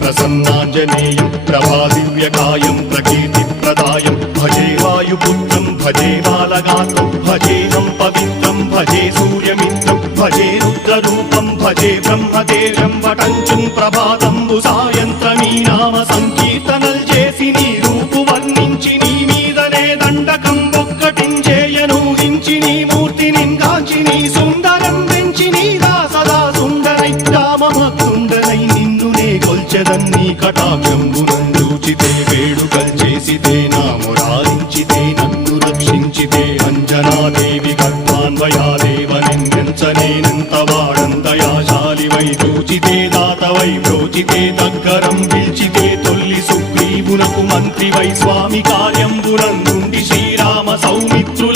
ప్రసన్నాంజనేయం ప్రభాదివ్యకాయం ప్రకీర్తిప్రదాయం భజే వాయుపుత్రం భజే బాలగాత్రం భజేహం పవిత్రం భజే సూర్యమిత్రం భజే రుద్రరూపం భజే బ్రహ్మదేవం వటంచుం ప్రభాతంబు సాయంత్రమీ నామ సంకీర్తనల్ చేసి నీ రూపు వర్ణించి నీ మీదనే దండకం ఒక్కటించేయనూహించి నీ మూర్తి నింగాంచి నీ సుందరం వెంచి నీ దాసదా సుందరై రామభక్తుండనై నిన్నునే కొల్చెదన్నీ కటాక్షంబునందూచితే వేడుకల్ చేసితే నామురారించితే నన్ను రక్షించితే అంజనాదేవి గర్భాన్వయాదేవ నిన్నెంచనేనంత వాడంతయాశాలివై చూచితే దాతవై ప్రోచితే దగ్గరం పిల్చితే తొల్లి సుగ్రీవునకు మంత్రివై స్వామి కార్యంబునందుండి శ్రీరామ సౌమిత్రుల